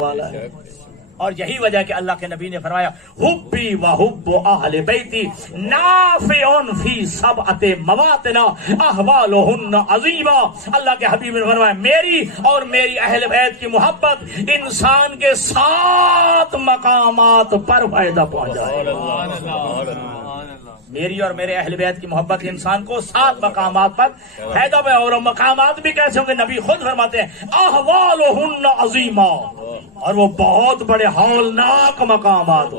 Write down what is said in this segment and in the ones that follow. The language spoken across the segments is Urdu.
والا ہے۔ اور یہی وجہ کہ اللہ کے نبی نے فرمایا حبی و حب اہل بیتی نافع فی سبعۃ مواطن احوالہن عظیمہ۔ اللہ کے حبیب نے فرمایا میری اور میری اہل بیت کی محبت انسان کے 7 مقامات پر فائدہ پہنچائے۔ میری اور میرے اہل بیت کی محبت انسان کو 7 مقامات پر فائدہ پہ، اور مقامات بھی کیسے ہوں گے؟ نبی خود فرماتے ہیں احوالہن عظیمہ، اور وہ بہت بڑے ہولناک مقامات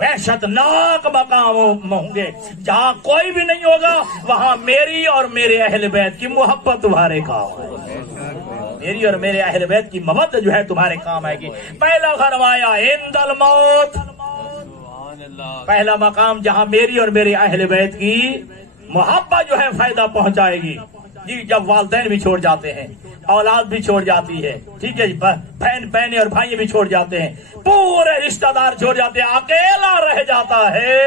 وحشت ناک مقام ہوں گے، جہاں کوئی بھی نہیں ہوگا وہاں میری اور میرے اہل بیت کی محبت تمہارے کام آئے گی، میری اور میرے اہل بیت کی محبت جو ہے تمہارے کام آئے گی۔ پہلا فرمایا عند الموت، پہلا مقام جہاں میری اور میرے اہل بیت کی محبت جو ہے فائدہ پہنچائے گی۔ جی جب والدین بھی چھوڑ جاتے ہیں، اولاد بھی چھوڑ جاتی ہے، ٹھیک ہے جی، بہنیں اور بھائی بھی چھوڑ جاتے ہیں، پورے رشتہ دار چھوڑ جاتے ہیں، اکیلا رہ جاتا ہے،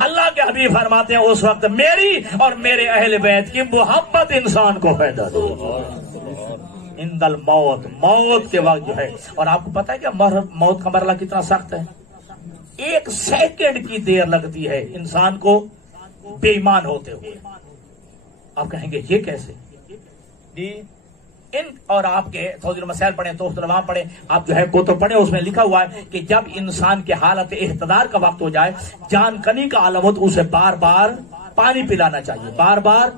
اللہ کے حبیب فرماتے ہیں اس وقت میری اور میرے اہل بیت کی محبت انسان کو فائدہ دے گی۔ عند الموت، موت کے وقت جو ہے، اور آپ کو پتا ہے کہ موت کا مرحلہ کتنا سخت ہے؟ 1 سیکنڈ کی دیر لگتی ہے انسان کو بے ایمان ہوتے ہوئے۔ آپ کہیں گے یہ کیسے؟ جی اور آپ کے تھوڑی مسائل پڑھیں، تو وہاں پڑھیں، آپ جو ہے کتب پڑھیں، اس میں لکھا ہوا ہے کہ جب انسان کے حالت احتضار کا وقت ہو جائے، جان کنی کا عالم ہو، تو اسے بار بار پانی پلانا چاہیے، بار بار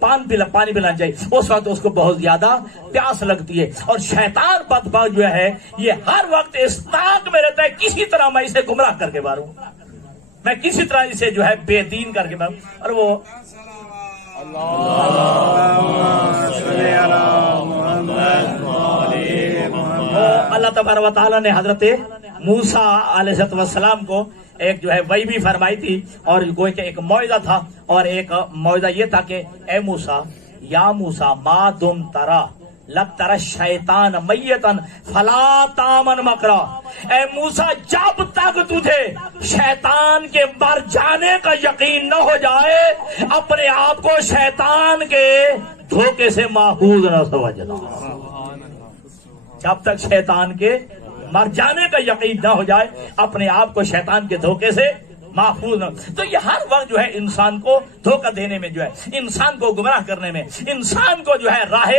پانی پلانا چاہیے، اس وقت اس کو بہت زیادہ پیاس لگتی ہے، اور شیطان بدبخت جو ہے یہ ہر وقت اس طاق میں رہتا ہے کسی طرح میں اسے گمراہ کر کے ماروں، میں کسی طرح اسے جو ہے بے دین کر کے ماروں۔ اور وہ اللہ تبارک و تعالیٰ نے حضرت موسیٰ علیہ السلام کو ایک جو ہے وہی بھی فرمائی تھی، اور گویا کہ ایک موعظہ تھا، اور ایک موعظہ یہ تھا کہ اے موسیٰ، یا موسیٰ ما دم ترا لگ ترا شیطان میتن فلا تامن مکرا، اے موسیٰ جب تک تجھے شیطان کے مر جانے کا یقین نہ ہو جائے اپنے آپ کو شیطان کے دھوکے سے محفوظ نہ سمجھنا۔ جب تک شیطان کے مر جانے کا یقین نہ ہو جائے اپنے آپ کو شیطان کے دھوکے سے محفوظ نہ۔ تو یہ ہر وقت جو ہے انسان کو دھوکہ دینے میں، جو ہے انسان کو گمراہ کرنے میں، انسان کو جو ہے راہ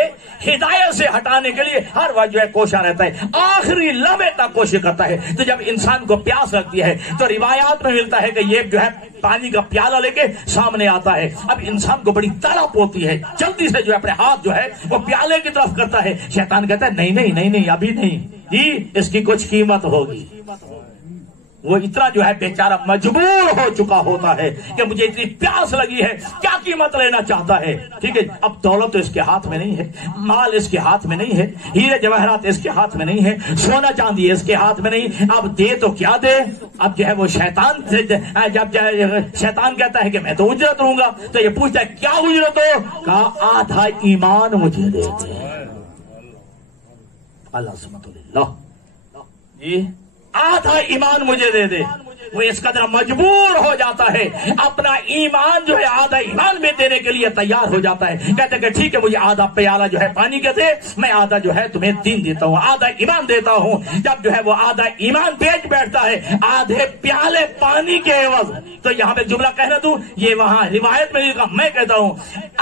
ہدایت سے ہٹانے کے لیے ہر وقت جو ہے کوشاں رہتا ہے، آخری لمحے تک کوشش کرتا ہے۔ تو جب انسان کو پیاس لگتی ہے تو روایات میں ملتا ہے کہ یہ جو ہے پانی کا پیالہ لے کے سامنے آتا ہے، اب انسان کو بڑی تڑپ ہوتی ہے، جلدی سے جو ہے اپنے ہاتھ جو ہے وہ پیالے کی طرف کرتا ہے، شیطان کہتا ہے نہیں نہیں نہیں نہیں ابھی نہیں جی، اس کی کچھ قیمت ہوگی۔ وہ اتنا جو ہے بیچارہ مجبور ہو چکا ہوتا ہے کہ مجھے اتنی پیاس لگی ہے، کیا قیمت لینا چاہتا ہے، ٹھیک ہے، اب دولت تو اس کے ہاتھ میں نہیں ہے، مال اس کے ہاتھ میں نہیں ہے، ہیرے جواہرات اس کے ہاتھ میں نہیں ہے، سونا چاندی اس کے ہاتھ میں نہیں، اب دے تو کیا دے؟ اب جو ہے وہ شیطان جب شیطان کہتا ہے کہ میں تو اجرت دوں گا، تو یہ پوچھتا ہے کیا اجرت ہو؟ کہا آدھا ایمان مجھے دے دے۔ اللہ سبحانہ اللہ جی آدھا ایمان مجھے دے دے۔ وہ اس قدر مجبور ہو جاتا ہے، اپنا ایمان جو ہے آدھا ایمان میں دینے کے لیے تیار ہو جاتا ہے، کہتے کہ ٹھیک ہے مجھے آدھا پیالہ جو ہے پانی کے دے، میں آدھا جو ہے تمہیں دین دیتا ہوں، آدھا ایمان دیتا ہوں۔ جب جو ہے وہ آدھا ایمان بیچ بیٹھتا ہے آدھے پیالے پانی کے عوض، تو یہاں پہ جملہ کہنا دوں، یہ وہاں روایت میں لکھا، میں کہتا ہوں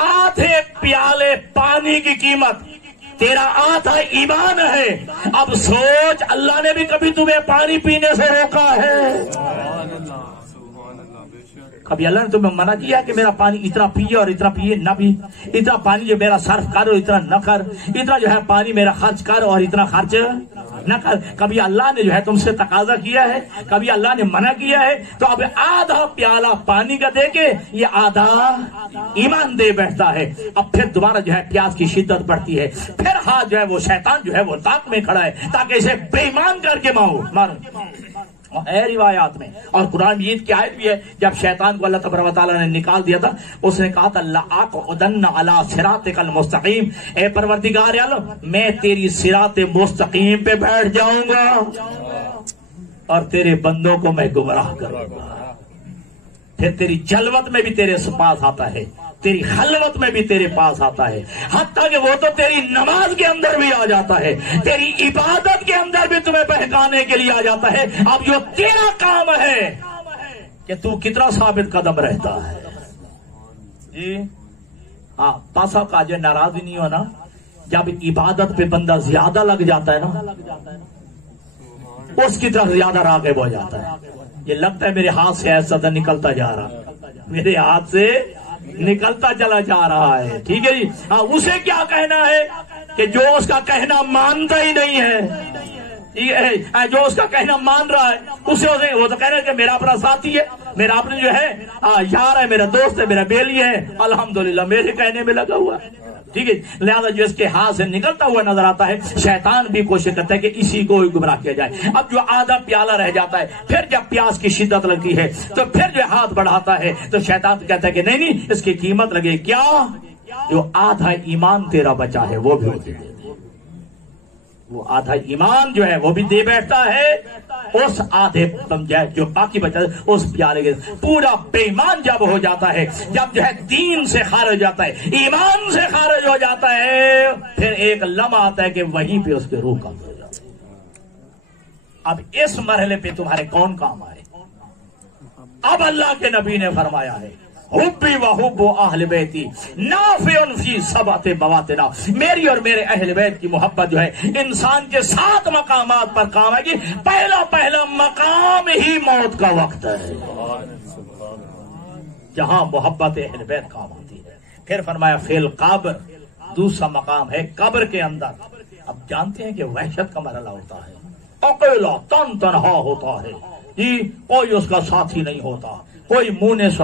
آدھے پیالے پانی کی قیمت تیرا آدھا ایمان ہے۔ اب سوچ اللہ نے بھی کبھی تمہیں پانی پینے سے روکا ہے؟ کبھی اللہ نے تمہیں منع کیا کہ میرا پانی اتنا پیے اور اتنا پیے نہ پی، اتنا پانی جو میرا صرف کر اور اتنا نہ کر، اتنا جو ہے پانی میرا خرچ کر اور اتنا خرچ نہ کر؟ کبھی اللہ نے جو ہے تم سے تقاضا کیا ہے؟ کبھی اللہ نے منع کیا ہے؟ تو اب آدھا پیالہ پانی کا دے کے یہ آدھا ایمان دے بیٹھتا ہے۔ اب پھر دوبارہ جو ہے پیاس کی شدت بڑھتی ہے، پھر ہاتھ جو ہے وہ شیطان جو ہے وہ طاق میں کھڑا ہے تاکہ اسے بے ایمان کر کے ماروں ہے روایات میں۔ اور قرآن مجید کی آیت بھی ہے، جب شیطان کو اللہ تبارک و تعالیٰ نے نکال دیا تھا، اس نے کہا تھا لَأَقْعُدَنَّ عَلَىٰ صِرَاطِكَ الْمُسْتَقِيمِ، اے پروردگار عالم میں تیری صراط مستقیم پہ بیٹھ جاؤں گا اور تیرے بندوں کو میں گمراہ کروں گا۔ پھر تیری جلوت میں بھی تیرے پاس آتا ہے، تیری خلوت میں بھی تیرے پاس آتا ہے، حتیٰ کہ وہ تو تیری نماز کے اندر بھی آ جاتا ہے، تیری عبادت کے اندر بھی تمہیں بہکانے کے لیے آ جاتا ہے۔ اب جو تیرا کام ہے کہ تو کتنا ثابت قدم رہتا ہے۔ جی ہاں، پاسا کا جو ناراض نہیں ہونا، جب عبادت پہ بندہ زیادہ لگ جاتا ہے نا، اس کی طرف زیادہ راغب ہو جاتا ہے۔ یہ لگتا ہے میرے ہاتھ سے ایسا نکلتا جا رہا، میرے ہاتھ سے نکلتا چلا جا رہا ہے، ٹھیک ہے جی۔ ہاں، اسے کیا کہنا ہے کہ جو اس کا کہنا مانتا ہی نہیں ہے، جو اس کا کہنا مان رہا ہے اسے وہ تو کہہ رہا ہے کہ میرا اپنا ساتھی ہے، میرا اپنے جو ہے یار ہے، میرا دوست ہے، میرا بیلی ہے، الحمدللہ میرے کہنے میں لگا ہوا ہے، ٹھیک ہے۔ لہذا جو اس کے ہاتھ سے نکلتا ہوا نظر آتا ہے، شیطان بھی کوشش کرتا ہے کہ اسی کو گمراہ کیا جائے۔ اب جو آدھا پیالہ رہ جاتا ہے، پھر جب پیاس کی شدت لگتی ہے تو پھر جو ہاتھ بڑھاتا ہے تو شیطان کہتا ہے کہ نہیں، اس کی قیمت لگے، کیا جو آدھا ایمان تیرا بچا ہے وہ بھی دے دے، وہ آدھا ایمان جو ہے وہ بھی دے بیٹھتا ہے، اس آدھے جو باقی بچا ہے اس پیالے کے پورا بے ایمان جب ہو جاتا ہے، جب جو ہے دین سے خارج ہو جاتا ہے، ایمان سے خارج ہو جاتا ہے، پھر ایک لمحہ آتا ہے کہ وہیں پہ اس کے روح قبض ہو جاتا ہے۔ اب اس مرحلے پہ تمہارے کون کام آئے؟ اب اللہ کے نبی نے فرمایا ہے حبی و حب اہل بیتی نافع فی سبعۃ مواطن، میری اور میرے اہل بیت کی محبت جو ہے انسان کے 7 مقامات پر کام آئے گی۔ پہلا مقام ہی موت کا وقت ہے، جہاں محبت اہل بیت کام آتی ہے۔ پھر فرمایا فی القبر، دوسرا مقام ہے قبر کے اندر۔ اب جانتے ہیں کہ وحشت کا مرحلہ ہوتا ہے، اکیلا تنہا ہوتا ہے جی، کوئی اس کا ساتھی نہیں ہوتا، کوئی منہ سے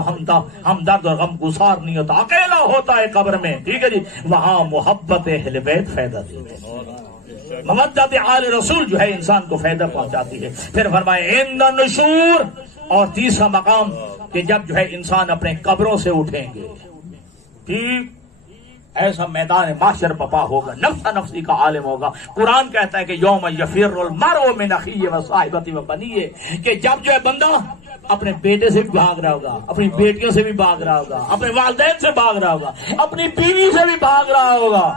ہمدرد اور غم گسار نہیں ہوتا، اکیلا ہوتا ہے قبر میں، ٹھیک ہے جی۔ وہاں محبت اہل بیت فائدہ دیتی ہے، مودت آل رسول جو ہے انسان کو فائدہ پہنچاتی ہے۔ پھر فرمائے عند النشور، اور تیسرا مقام کہ جب جو ہے انسان اپنے قبروں سے اٹھیں گے، ٹھیک ایسا میدان معاشر بپا ہوگا، نفس نفسی کا عالم ہوگا۔ قرآن کہتا ہے کہ یوم یفر المرء من اخیہ و صاحبتہ و بنیہ، کہ جب جو ہے بندہ اپنے بیٹے سے بھی بھاگ رہا ہوگا، اپنی بیٹیوں سے بھی بھاگ رہا ہوگا، اپنے والدین سے بھاگ رہا ہوگا، اپنی بیوی سے بھی بھاگ رہا ہوگا،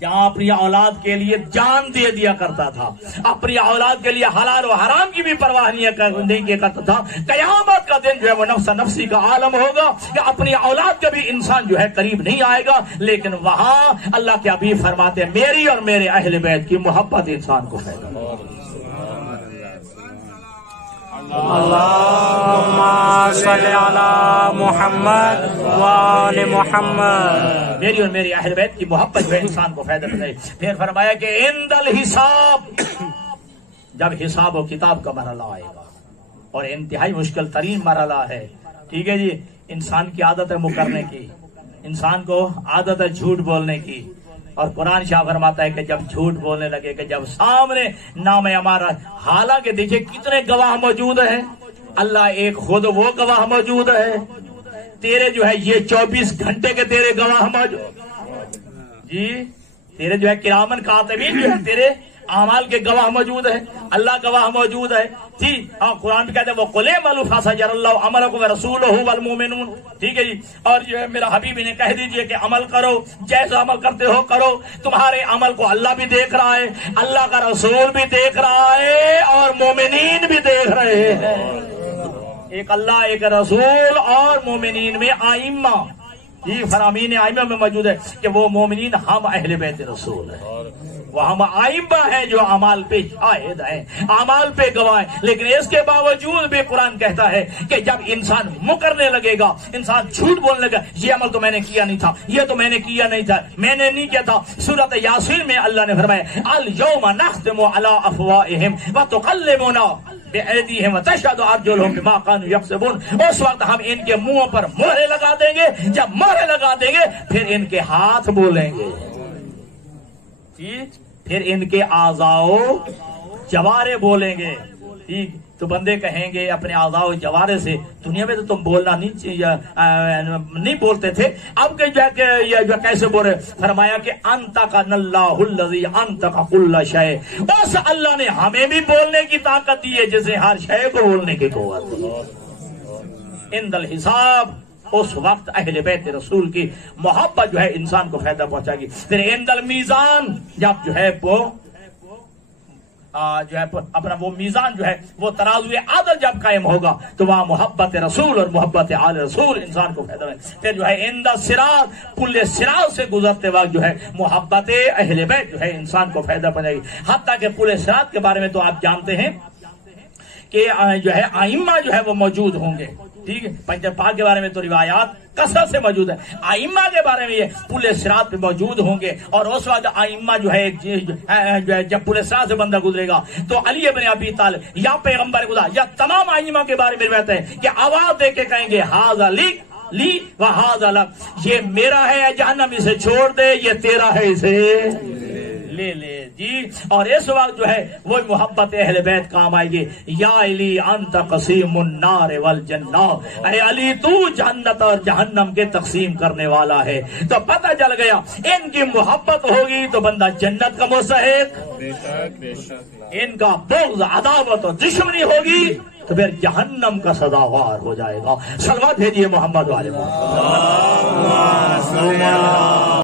جہاں اپنی اولاد کے لیے جان دے دیا کرتا تھا، اپنی اولاد کے لیے حلال و حرام کی بھی پرواہ نہیں کیا کرتا تھا، قیامت کا دن جو ہے وہ نفس نفسی کا عالم ہوگا کہ اپنی اولاد کا بھی انسان جو ہے قریب نہیں آئے گا، لیکن وہاں اللہ کے حبیب فرماتے ہیں میری اور میرے اہل بیت کی محبت انسان کو فائدہ دے۔ اللہم صلی علی محمد وآل محمد، میری اور میری اہل بیت کی محبت جو ہے انسان کو فائدہ دے۔ پھر فرمایا کہ عند الحساب، جب حساب و کتاب کا مرحلہ آئے گا، اور انتہائی مشکل ترین مرحلہ ہے، ٹھیک ہے جی۔ انسان کی عادت ہے مکرنے کی، انسان کو عادت ہے جھوٹ بولنے کی، اور قرآن شاہ فرماتا ہے کہ جب جھوٹ بولنے لگے کہ جب سامنے نام ہمارا، حالانکہ دیکھیے کتنے گواہ موجود ہیں، اللہ ایک خود وہ گواہ موجود ہے، تیرے جو ہے یہ 24 گھنٹے کے تیرے گواہ موجود جی، تیرے جو ہے کرامن کاتبین جو ہے تیرے اعمال کے گواہ موجود ہے، اللہ گواہ موجود ہے، ٹھیک۔ قرآن بھی کہتے ہیں وَقُلْ اعْمَلُوا فَسَيَرَى اللَّهُ عَمَلَكُمْ وَرَسُولُهُ وَالْمُؤْمِنُونَ، ٹھیک ہے جی۔ اور جو ہے میرا حبیب نے کہہ دیجئے کہ عمل کرو، جیسا عمل کرتے ہو کرو، تمہارے عمل کو اللہ بھی دیکھ رہا ہے، اللہ کا رسول بھی دیکھ رہا ہے، اور مومنین بھی دیکھ رہے ہیں۔ ایک اللہ، ایک رسول، اور مومنین میں آئمہ، یہ فرامین آئمہ میں موجود ہے کہ وہ مومنین ہم اہل بیت رسول ہیں، وہ ہم آئمہ ہیں جو اعمال پہ شاہد ہیں، اعمال پہ گواہ ہیں۔ لیکن اس کے باوجود بھی قرآن کہتا ہے کہ جب انسان مکرنے لگے گا، انسان جھوٹ بولنے لگا، یہ عمل تو میں نے کیا نہیں تھا، یہ تو میں نے کیا نہیں تھا، میں نے نہیں کیا تھا۔ سورۃ یاسین میں اللہ نے فرمایا الیوم نختم علی افواہہم وتکلمنا بأیدیہم وتشہد ارجلہم بما کانوا یکسبون، اس وقت ہم ان کے منہوں پر مہرے لگا دیں گے، جب مہرے لگا دیں گے پھر ان کے ہاتھ بولیں گے، پھر ان کے اعضاء جوارے بولیں گے، ٹھیک۔ تو بندے کہیں گے اپنے اعضاء جوارے سے، دنیا میں تو تم بولنا نہیں بولتے تھے، اب کہ جو ہے کہ یہ جو کیسے بول رہے؟ فرمایا کہ انطقنا اللہ الذی انطق کل شیء، اس اللہ نے ہمیں بھی بولنے کی طاقت دی ہے جسے ہر شے کو بولنے کی قوت دی۔ عند الحساب، اس وقت اہل بیت رسول کی محبت جو ہے انسان کو فائدہ پہنچائے گی. پھر عند المیزان جب جو ہے وہ اپنا وہ میزان جو ہے وہ ترازوی عدل جب قائم ہوگا تو وہاں محبت رسول اور محبت آل رسول انسان کو فائدہ ہے. پھر جو ہے عند الصراط پل صراط سے گزرتے وقت جو ہے محبت اہل بیت جو ہے انسان کو فائدہ پہنچائے گی. حتیٰ کہ پل صراط کے بارے میں تو آپ جانتے ہیں کہ جو ہے ائمہ جو ہے وہ موجود ہوں گے. ٹھیک ہے, پنجر پاک کے بارے میں تو روایات کثرت سے موجود ہے. ائمہ کے بارے میں یہ پل صراط پہ موجود ہوں گے, اور اس وقت ائمہ جو ہے جب پل صراط سے بندہ گزرے گا تو علی ابن ابی طالب یا پیغمبر خدا یا تمام ائمہ کے بارے میں کہتے ہیں کہ آواز دے کے کہیں گے ھذا لی و ھذا لک, یہ میرا ہے جہنم اسے چھوڑ دے, یہ تیرا ہے اسے لے لے جی. اور اس وقت جو ہے وہ محبت اہل بیت کام آئے گی. یا علی انت قسیم النار والجنہ, اے علی تو جنت اور جہنم کے تقسیم کرنے والا ہے. تو پتہ چل گیا ان کی محبت ہوگی تو بندہ جنت کا مستحق, ان کا بغض عداوت اور دشمنی ہوگی تو پھر جہنم کا سزاوار ہو جائے گا. صلوات بھیجیے محمد والے محمد.